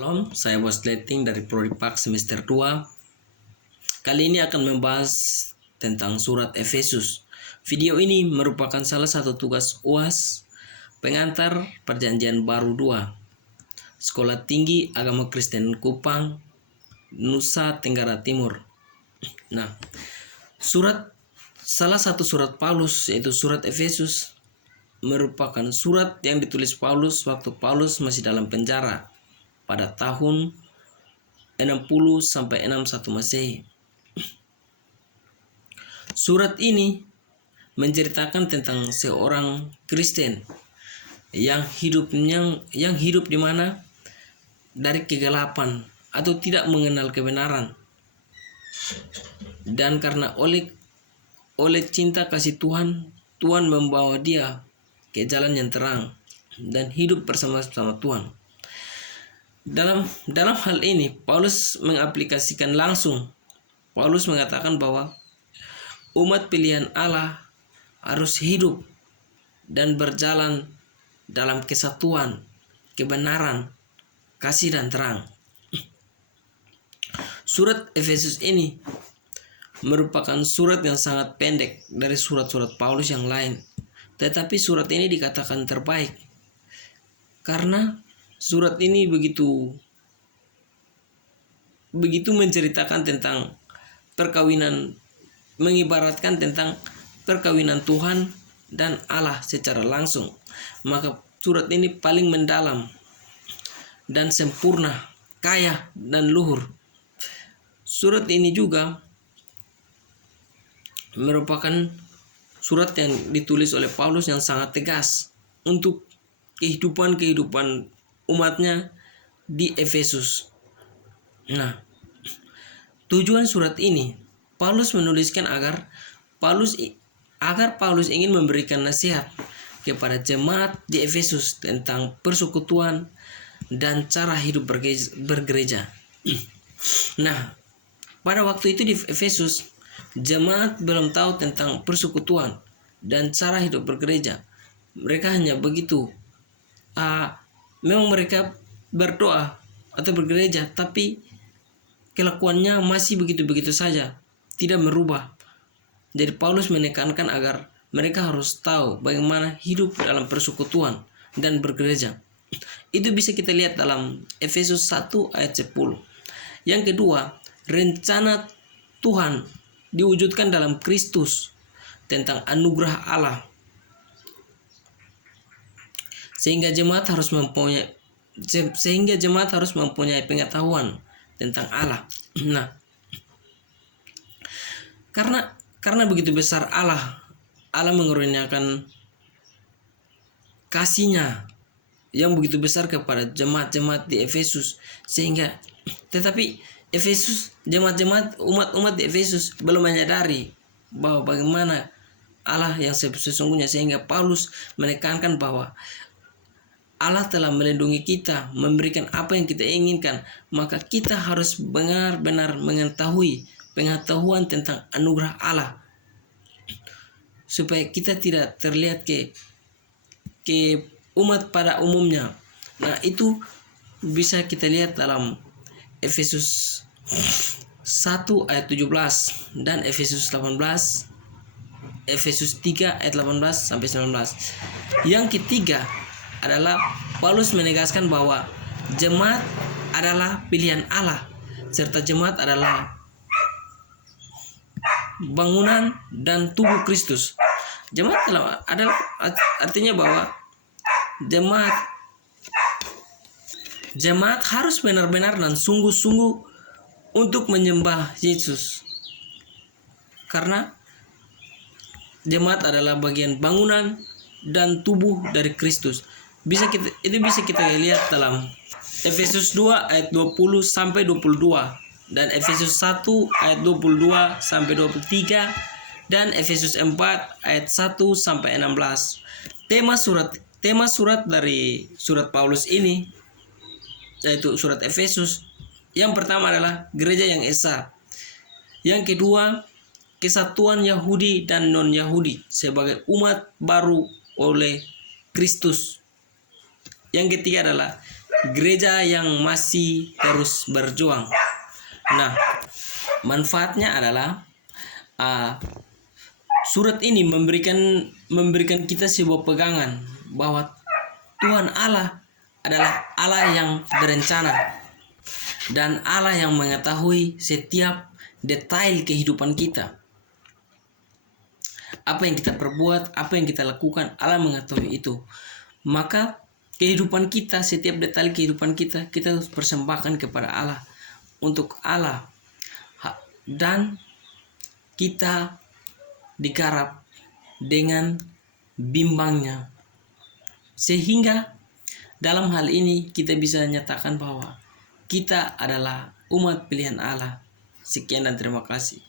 Salam, saya Bos Leting dari Prodipak semester 2. Kali ini akan membahas tentang surat Efesus. Video ini merupakan salah satu tugas UAS pengantar Perjanjian Baru 2, Sekolah Tinggi Agama Kristen Kupang, Nusa Tenggara Timur. Nah, salah satu surat Paulus yaitu surat Efesus merupakan surat yang ditulis Paulus waktu Paulus masih dalam penjara pada tahun 60 sampai 61 Masehi. Surat ini menceritakan tentang seorang Kristen yang hidup di mana dari kegelapan atau tidak mengenal kebenaran, dan karena oleh cinta kasih Tuhan membawa dia ke jalan yang terang dan hidup bersama-sama Tuhan. Dalam hal ini Paulus mengaplikasikan langsung. Paulus mengatakan bahwa umat pilihan Allah harus hidup dan berjalan dalam kesatuan, kebenaran, kasih dan terang. Surat Efesus ini merupakan surat yang sangat pendek dari surat-surat Paulus yang lain. Tetapi surat ini dikatakan terbaik karena surat ini begitu menceritakan tentang perkawinan, mengibaratkan tentang perkawinan Tuhan dan Allah secara langsung. Maka surat ini paling mendalam dan sempurna, kaya dan luhur. Surat ini juga merupakan surat yang ditulis oleh Paulus yang sangat tegas untuk kehidupan umatnya di Efesus. Nah, tujuan surat ini Paulus menuliskan agar Paulus ingin memberikan nasihat kepada jemaat di Efesus tentang persekutuan dan cara hidup bergereja. Nah, pada waktu itu di Efesus, jemaat belum tahu tentang persekutuan dan cara hidup bergereja. Mereka hanya begitu. Memang mereka berdoa atau bergereja, tapi kelakuannya masih begitu-begitu saja, tidak merubah. Jadi Paulus menekankan agar mereka harus tahu bagaimana hidup dalam persekutuan dan bergereja. Itu bisa kita lihat dalam Efesus 1 ayat 10. Yang kedua, rencana Tuhan diwujudkan dalam Kristus tentang anugerah Allah, sehingga jemaat harus mempunyai pengetahuan tentang Allah. Nah, karena begitu besar Allah mengurniakan kasih-Nya yang begitu besar kepada jemaat-jemaat di Efesus, tetapi jemaat-jemaat umat di Efesus belum menyadari bahwa bagaimana Allah yang sesungguhnya, sehingga Paulus menekankan bahwa Allah telah melindungi kita, memberikan apa yang kita inginkan, maka kita harus benar-benar mengetahui pengetahuan tentang anugerah Allah, supaya kita tidak terlihat ke umat pada umumnya. Nah, itu bisa kita lihat dalam Efesus 1 ayat 17 dan Efesus 3 ayat 18 sampai 19. Yang ketiga adalah Paulus menegaskan bahwa jemaat adalah pilihan Allah, serta jemaat adalah bangunan dan tubuh Kristus. Jemaat adalah artinya bahwa jemaat harus benar-benar dan sungguh-sungguh untuk menyembah Yesus, karena jemaat adalah bagian bangunan dan tubuh dari Kristus. Itu bisa kita lihat dalam Efesus 2 ayat 20 sampai 22 dan Efesus 1 ayat 22 sampai 23 dan Efesus 4 ayat 1 sampai 16. Tema surat dari surat Paulus ini yaitu surat Efesus. Yang pertama adalah gereja yang esa. Yang kedua, kesatuan Yahudi dan non-Yahudi sebagai umat baru oleh Kristus. Yang ketiga adalah gereja yang masih terus berjuang. Nah, manfaatnya adalah surat ini memberikan kita sebuah pegangan bahwa Tuhan Allah adalah Allah yang berencana dan Allah yang mengetahui setiap detail kehidupan kita. Apa yang kita perbuat, apa yang kita lakukan, Allah mengetahui itu. Maka kehidupan kita, setiap detail kehidupan kita harus persembahkan kepada Allah, untuk Allah. Dan kita digarap dengan bimbangnya, sehingga dalam hal ini kita bisa nyatakan bahwa kita adalah umat pilihan Allah. Sekian dan terima kasih.